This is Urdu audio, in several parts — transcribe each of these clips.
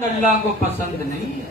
گھمنڈ اللہ کو پسند نہیں ہے۔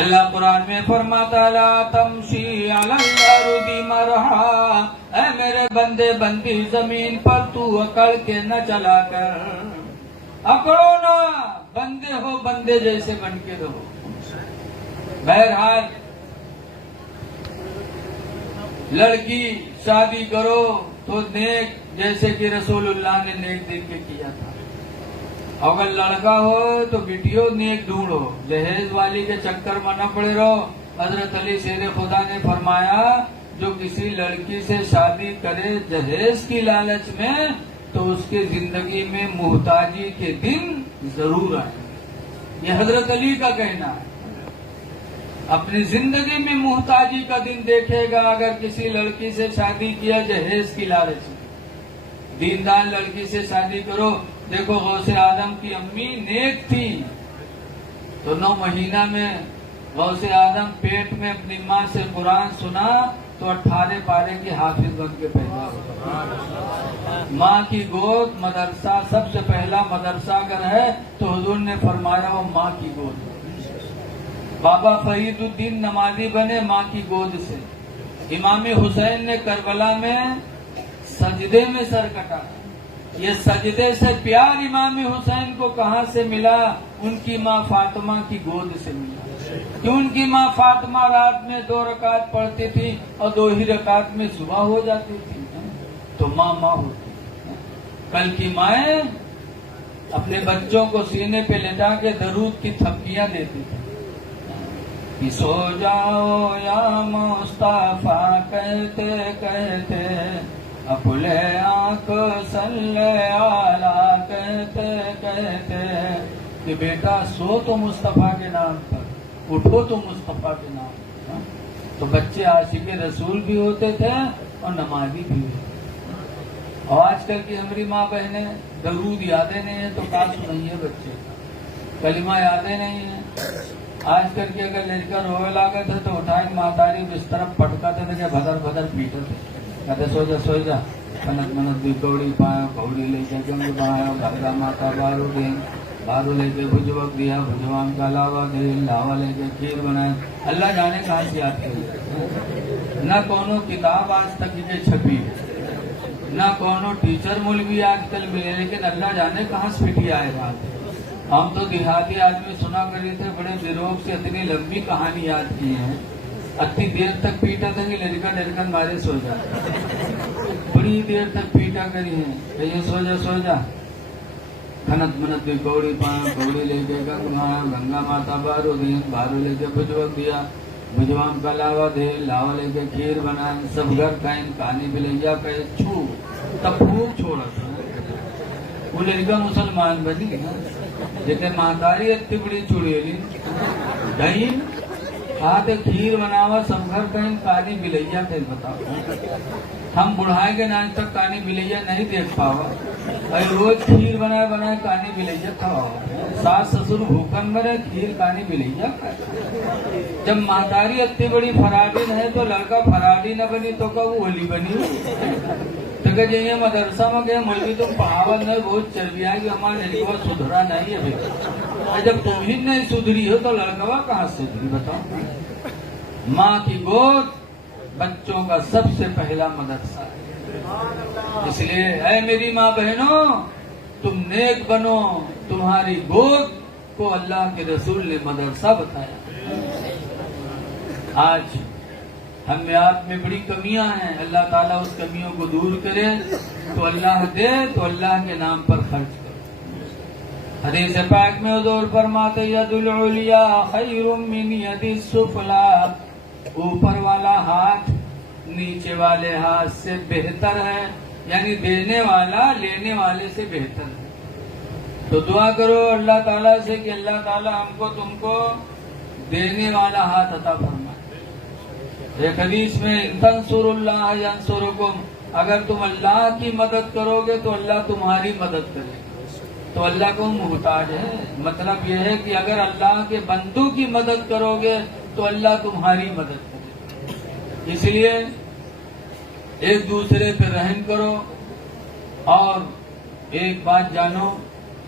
اللہ قرآن میں فرماتا لا تمشی علی الارض مرحا، اے میرے بندے بندی زمین پر تو اکڑ کے نہ چلا کر، اکڑو نہ، بندے ہو بندے جیسے بن کے رہو۔ بہرحال لڑکی شادی کرو تو نیک، جیسے کہ رسول اللہ نے نیک دیکھ کے کیا تھا۔ اگر لڑکا ہو تو بیٹیوں نیک ڈھونڈو، جہیز والی کے چکر میں نہ پڑے رہو۔ حضرت علی شیر خدا نے فرمایا جو کسی لڑکی سے شادی کرے جہیز کی لالچ میں تو اس کے زندگی میں محتاجی کے دن ضرور آئے۔ یہ حضرت علی کا کہنا ہے۔ اپنی زندگی میں محتاجی کا دن دیکھے گا اگر کسی لڑکی سے شادی کیا جہیز کی لالچ میں۔ دیندار لڑکی سے شادی کرو۔ دیکھو غوث آدم کی امی نیک تھی تو 9 مہینہ میں غوث آدم پیٹ میں اپنی ماں سے قرآن سنا تو 18 پارے کی حافظ بن کے پیدا ہوا۔ ماں کی گود مدرسہ، سب سے پہلا مدرسہ اگر ہے تو حضور نے فرمایا وہ ماں کی گود۔ بابا فرید الدین نمازی بنے ماں کی گود سے۔ امام حسین نے کربلا میں سجدے میں سر کٹا۔ یہ سجدے سے پیار امام حسین کو کہاں سے ملا؟ ان کی ماں فاطمہ کی گود سے ملا، کہ ان کی ماں فاطمہ رات میں 2 رکعت پڑھتی تھی اور 2 ہی رکعت میں صبح ہو جاتی تھی۔ تو ماں ہوتی۔ کل کی مائیں اپنے بچوں کو سینے پہ لٹا کے درود کی تھپکیاں دیتی تھی کہ سو جاؤ یا مصطفیٰ کہتے کہتے، اپلے آنکھ صلی علیہ کہتے کہتے، کہ بیٹا سو تو مصطفیٰ کے نام پر، اٹھو تو مصطفیٰ کے نام پر۔ تو بچے عاشق رسول بھی ہوتے تھے اور نمازی بھی ہوتے تھے۔ اور آج کل کی ہماری ماں بہنیں درود یادیں نہیں ہیں تو کاش نہیں ہے بچے، کلمہ یادیں نہیں ہیں۔ آج کل کے اگر لڑکا روے لاگے تھے تو اٹھائیں ماتاری بستر پٹکاتے تھے کہ بھدر بھدر پیٹتے تھے، کہتے سو جا کنت منت بھی کوڑی پایا کوڑی لے کے گنگ پایا بھگا ماتا بارو دین بارو لے کے بھجوک دیا بھجوان کا لاوا دے لاوا لے کے کھیر بنائے۔ اللہ جانے کہاں سے یاد کری، نہ کونو کتاب آج تک یہ چھپی، نہ کونو ٹیچر مولوی آج کل ملے، لیکن اللہ جانے کہاں سے پھٹی آئے بات۔ ہم تو دیہاتی آدمی سنا کری تھے، بڑے بروگ سے اتنی لمبی کہانی یاد کی ہے، اتنی دیر تک پیٹا تھا کہ لڑکا ڈرکن مارے سو جاتا، بڑی دیر تک پیٹا کری ہے کہ یہ سو جا کھنت منت بھی کوڑی پایا کوڑی لے کے گنگا ماتا بارو دین بارو لے کے بھجوک دیا بھجوام کا لاوا دے لاوا لے کے کھیر بنائے، سب گھر کہیں کہانی بلیا کہ چھو تب پھوک چھوڑا تھا۔ وہ لڑکا مسلمان بنی لیکن مہتاری اتنی بڑی چڑیلی دہی ہاتھ کھیر بناوا، سب گھر کہیں کہانی بلیا کہ بتاؤ، ہم بڑھائے کے ناج تک کہانی بلیا نہیں دیکھ پاوا، روز کھیر بنائے کہانی بلیا کھاوا، ساس سسر بھوکن مرے کھیر کہانی بلیا کھائے۔ جب مہتاری اتنی بڑی فرادین ہے تو لڑکا فرادی نہ بنی تو کہ وہ ولی بنی تو کہ یہ مدرسہ میں گئے مولوی تم پہاوت نہیں بہت چربی آئے کہ ہمارے لڑکا سدھرا نہیں ہے بھائی، جب تم ہی نہیں سدھری ہو تو لڑکا کہاں سدھری بتاؤ۔ ماں کی گود بچوں کا سب سے پہلا مدرسہ ہے، اس لیے اے میری ماں بہنوں تم نیک بنو، تمہاری گود کو اللہ کے رسول نے مدرسہ بتایا۔ آج ہمیات میں بڑی کمیاں ہیں، اللہ تعالیٰ اس کمیوں کو دور کرے، تو اللہ دے تو اللہ کے نام پر خرچ کرو۔ حدیث پاک میں حضور فرماتے ید العلیا خیر من ید السفلا، اوپر والا ہاتھ نیچے والے ہاتھ سے بہتر ہے، یعنی دینے والا لینے والے سے بہتر ہے۔ تو دعا کرو اللہ تعالیٰ سے کہ اللہ تعالیٰ ہم کو تم کو دینے والا ہاتھ عطا فرمائے۔ ایک حدیث میں تنصر اللہ ینصرکم، اگر تم اللہ کی مدد کرو گے تو اللہ تمہاری مدد کرے گا۔ تو اللہ کو محتاج ہے، مطلب یہ ہے کہ اگر اللہ کے بندوں کی مدد کرو گے تو اللہ تمہاری مدد کرے گا۔ اس لیے ایک دوسرے پہ رحم کرو، اور ایک بات جانو